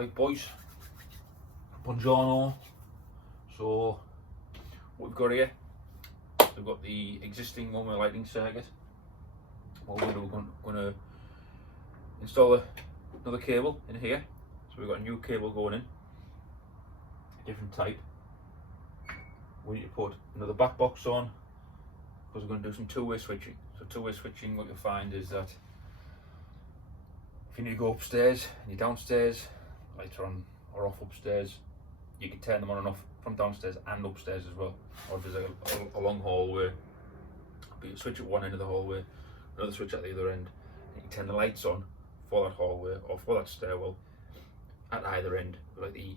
Right boys, buongiorno. So what we've got here, we've got the existing one-way lighting circuit. What we're going to install another cable in here. So we've got a new cable going in, a different type. We need to put another back box on because we're going to do some two-way switching. So two-way switching, what you'll find is that if you need to go upstairs and you're downstairs, lights are on or off upstairs, you can turn them on and off from downstairs and upstairs as well. Or if there's a long hallway, you switch at one end of the hallway, another switch at the other end, and you can turn the lights on for that hallway or for that stairwell at either end, like the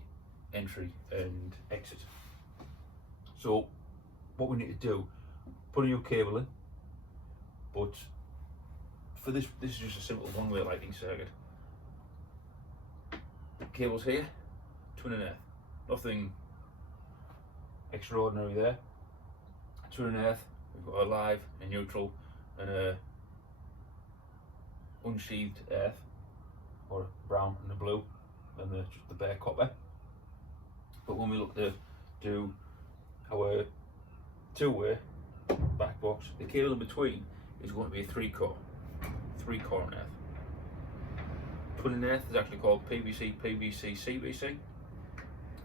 entry and exit. So what we need to do, put a new cable in, but for this is just a simple one-way lighting circuit. Cable's here, twin and earth, nothing extraordinary there. Twin and earth, we've got a live, a neutral, and a unsheathed earth, or a brown and a blue, and just the bare copper. But when we look to do our two-way back box, the cable in between is going to be a three-core in earth. Twin and earth is actually called PVC, CVC.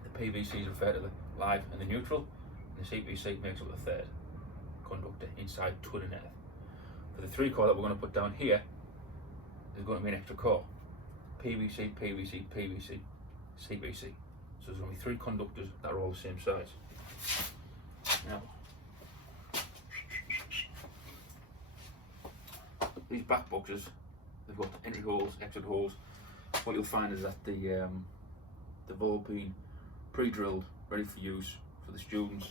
The PVC is referred to the live and the neutral, and the CVC makes up the third conductor inside twin and earth. For the three-core that we're going to put down here, there's going to be an extra core. PVC, CVC. So there's only three conductors that are all the same size. Now, these back boxes, they've got entry holes, exit holes. What you'll find is that they've all been pre-drilled, ready for use for the students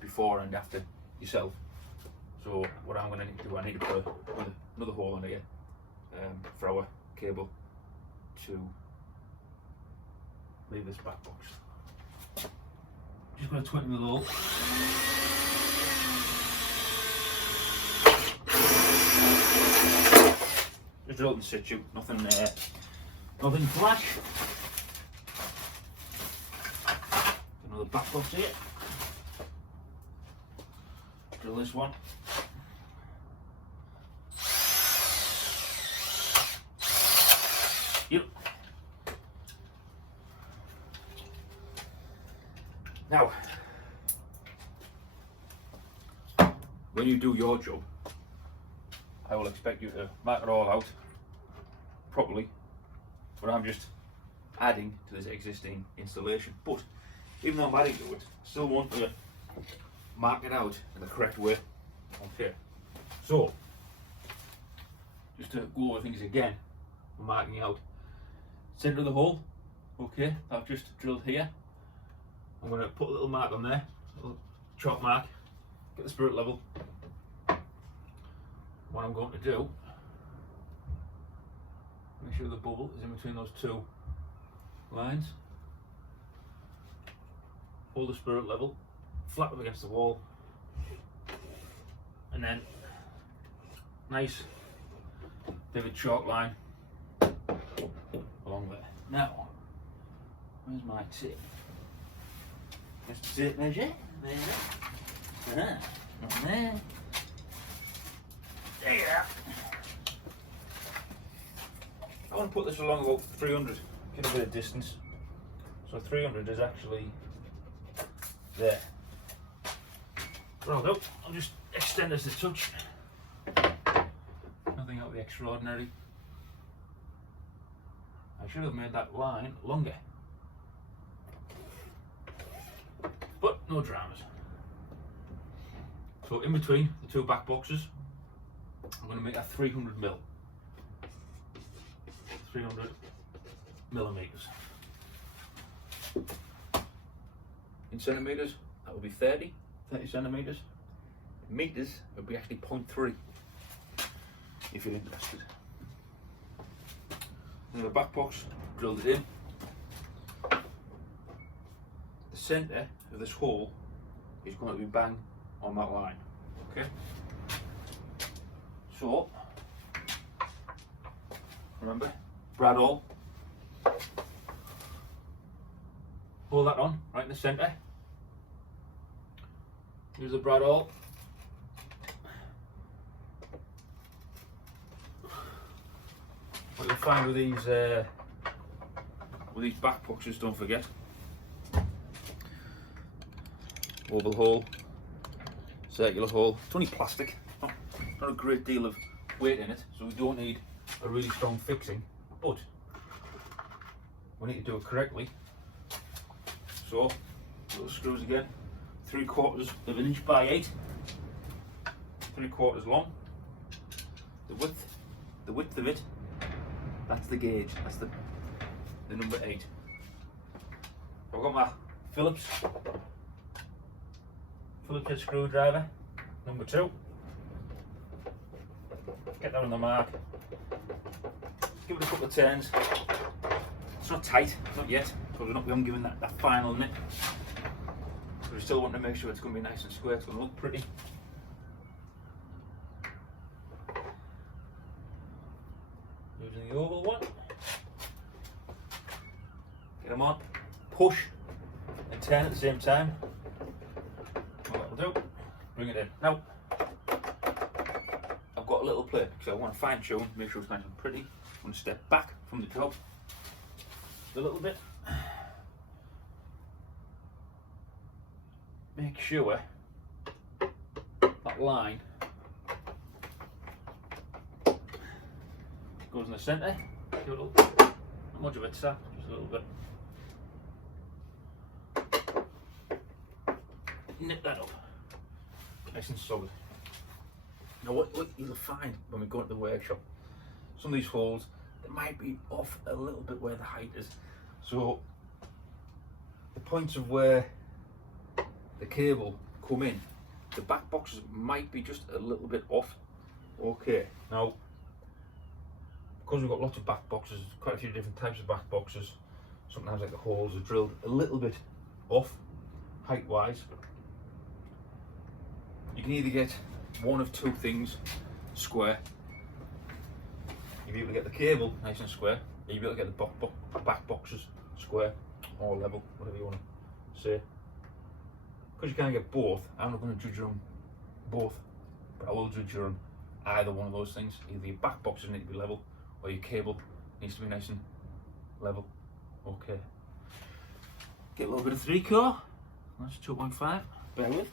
before and after yourself. So what I'm going to need to do, I need to put another hole in here for our cable to leave this back box. Just going to twin the hole. Just drill it in situ, nothing flash. Another back box here. Drill this one. Yep. Now, when you do your job, I will expect you to mark it all out properly, but I'm just adding to this existing installation. But even though I'm adding to it, I still want to mark it out in the correct way on here. So, just to go over things again, I'm marking out centre of the hole. Okay, I've just drilled here. I'm going to put a little mark on there, a little chalk mark, get the spirit level. What I'm going to do, make sure the bubble is in between those two lines. Hold the spirit level, flat up against the wall, and then nice vivid chalk line along there. Now, where's my tape? Just tape measure. There. Not there. There. I want to put this along about 300, get a bit of distance. So 300 is actually there. What I'll do, I'll just extend this a touch. Nothing out of the extraordinary. I should have made that line longer, but no dramas. So in between the two back boxes, I'm going to make that 300 millimeters. In centimeters, that will be 30 centimeters. In meters, it would be actually 0.3 if you're interested. Now the back box, drilled it in. The centre of this hole is going to be bang on that line. Okay. So remember, brad all, pull that on right in the centre. Use the brad awl. What you'll find with these back boxes, don't forget, oval hole, circular hole. It's only plastic, not a great deal of weight in it, so we don't need a really strong fixing, but we need to do it correctly. So, little screws again, 3/4 of an inch by 8, 3/4 long. The width of it, that's the gauge, that's the number 8. I've got my Phillips head screwdriver, number 2. Get that on the mark. Give it a couple of turns. It's not tight, not yet, because we haven't given that final nip. But we still want to make sure it's going to be nice and square, it's going to look pretty. Using the oval one. Get them on, push and turn at the same time. What that'll do, bring it in. Now, I've got a little plate because I want to fine tune, make sure it's nice and pretty. I'm going to step back from the job a little bit. Make sure that line goes in the centre. Not much of it, sir, just a little bit. Nip that up, nice and solid. Now what you'll find when we go into the workshop, some of these holes, they might be off a little bit where the height is. So the points of where the cable come in, the back boxes might be just a little bit off. Okay, now because we've got lots of back boxes, quite a few different types of back boxes, sometimes like the holes are drilled a little bit off height wise. You can either get one of two things square. You'll be able to get the cable nice and square, or you'll be able to get the back boxes square or level, whatever you want to say. Because you can't get both, I'm not going to judge you on both, but I will judge you on either one of those things. Either your back boxes need to be level, or your cable needs to be nice and level. Okay. Get a little bit of 3/4. That's 2.5. Bear with.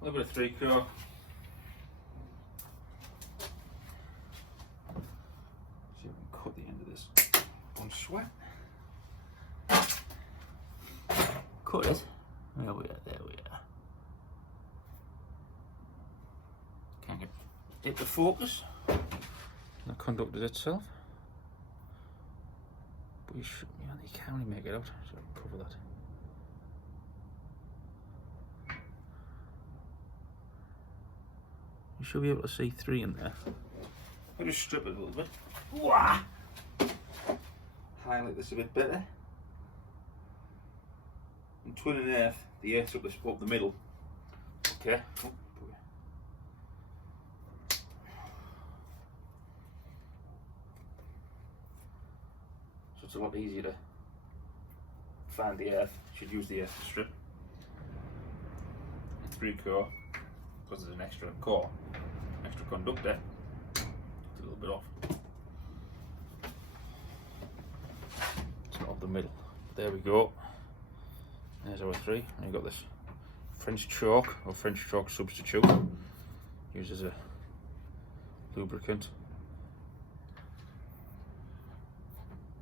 A little bit of 3/4. See if we can cut the end of this on sweat. Cut it. There we are. Can't get it to focus. The conductor itself. But you can only make it out, so I can cover that. You should be able to see 3 in there. I'll just strip it a little bit. Wah! Highlight this a bit better. And twin and earth, the earth's up the middle. Okay. Oh, so it's a lot easier to find the earth. You should use the earth to strip. 3/4. Because there's an extra core, extra conductor, it's a little bit off. It's not up the middle. There we go. There's our 3. And you've got this French chalk or French chalk substitute. Used as a lubricant.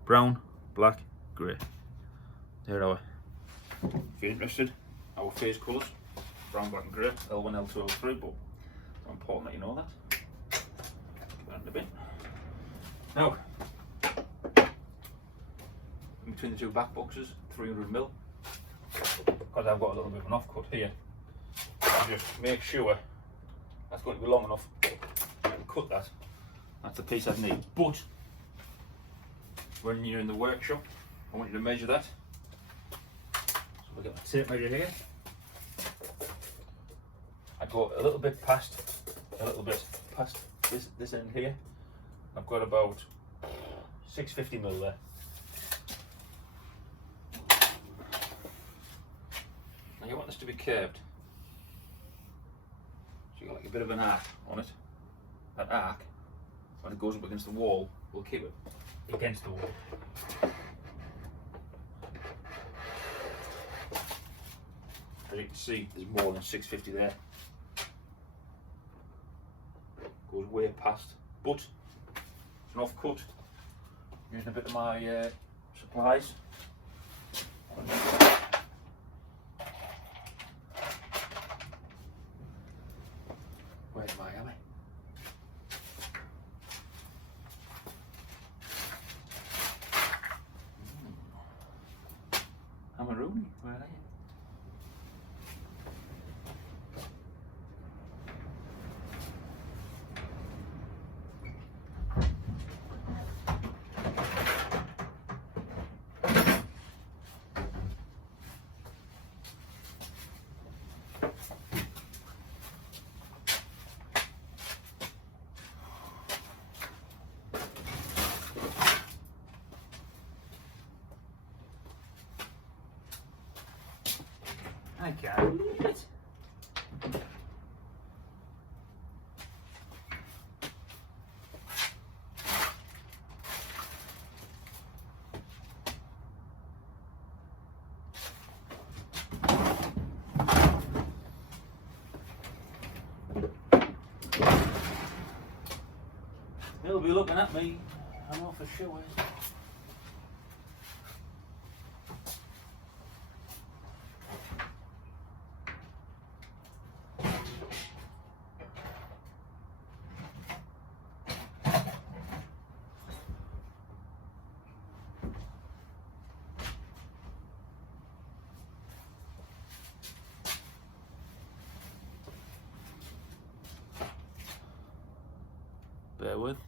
Brown, black, grey. There are our, if you're interested, our phase colours. Brown, black and grey, L1, L2, L3, but it's important that you know that. Get that in the bin. Now, in between the two back boxes, 300mm, because I've got a little bit of an offcut here, I just make sure that's going to be long enough to cut that. That's the piece I'd need. But when you're in the workshop, I want you to measure that. So I'll get my tape measure here. I go a little bit past this end here. I've got about 650mm there. Now you want this to be curved. So you've got like a bit of an arc on it. That arc, when it goes up against the wall, will keep it against the wall. As you can see, there's more than 650 there. Goes way past, but it's an offcut. Using a bit of my supplies. Where's my hammer? Hammeroni, where are you? I can't believe it. He'll be looking at me, I know for sure. Bear with.